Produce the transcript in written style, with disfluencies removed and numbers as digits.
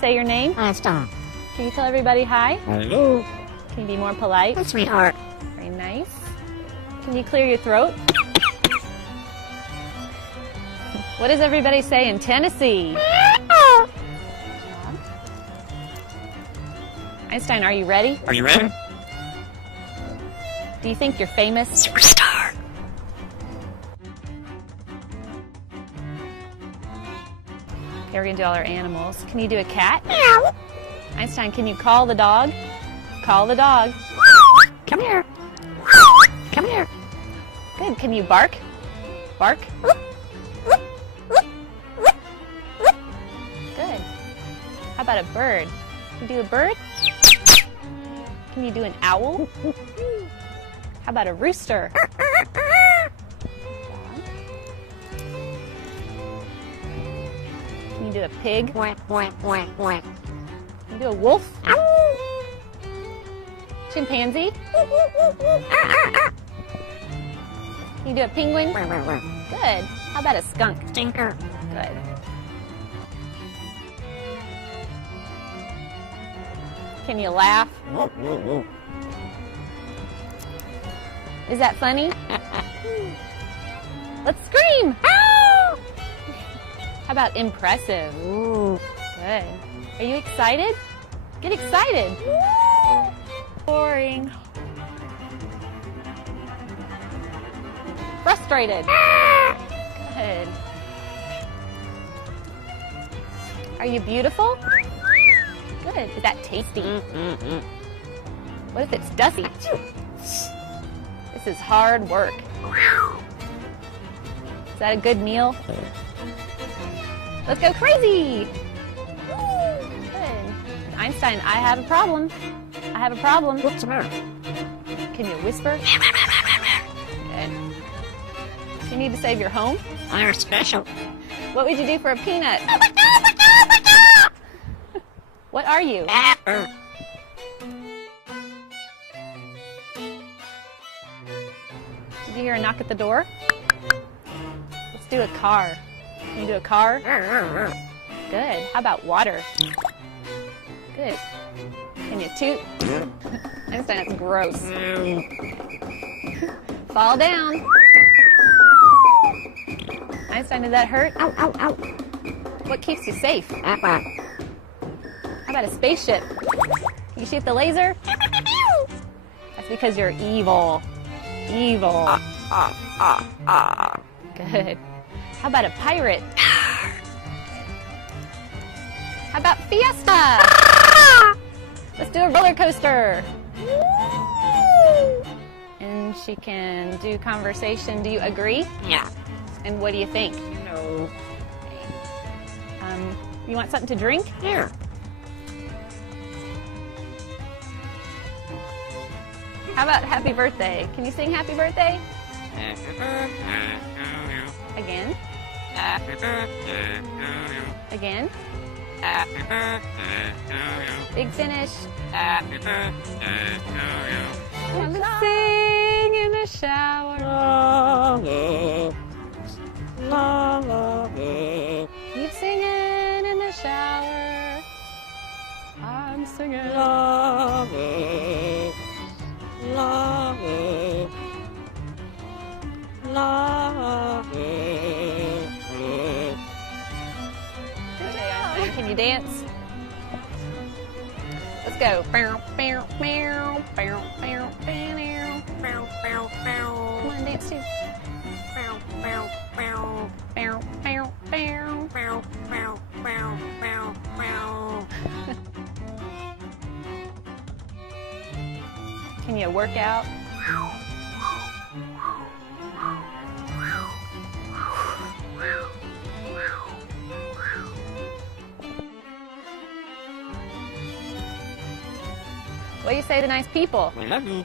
say your name? Einstein. Can you tell everybody hi? Hello. Can you be more polite? Hey, sweetheart. Very nice. Can you clear your throat? What does everybody say in Tennessee? Einstein, are you ready? Are you ready? Do you think you're famous? Superstar. Okay, we're gonna do all our animals. Can you do a cat? Meow. Einstein, can you call the dog? Call the dog. Come here. Come here. Good. Can you bark? Bark. Good. How about a bird? Can you do a bird? Can you do an owl? How about a rooster? Can you do a pig? Quack, quack, quack, quack. Can you do a wolf? Chimpanzee? Can you do a penguin? Good. How about a skunk? Stinker. Good. Can you laugh? Is that funny? Let's scream! How about impressive? Ooh. Good. Are you excited? Get excited. Boring. Frustrated. Good. Are you beautiful? Good. Is that tasty? What if it's dusty? This is hard work. Is that a good meal? Let's go crazy! Good. Einstein, I have a problem. I have a problem. What's the matter? Can you whisper? Good. You need to save your home? I'm special. What would you do for a peanut? What are you? Apple. Did you hear a knock at the door? Let's do a car. Can you do a car? Good. How about water? Good. Can you toot? Einstein, that's gross. Fall down. Einstein, did that hurt? Ow, ow, ow. What keeps you safe? Apple. How about a spaceship? Can you shoot the laser? That's because you're evil. Evil. Good. How about a pirate? How about Fiesta? Let's do a roller coaster. And she can do conversation. Do you agree? Yeah. And what do you think? No. You want something to drink? Here. How about happy birthday? Can you sing happy birthday? Again? Again? Big finish. I'm sing in the shower. You singing in the shower. I'm singing. Can you dance? Let's go. Come on, dance too. Can you work out? What do you say to nice people? I love you.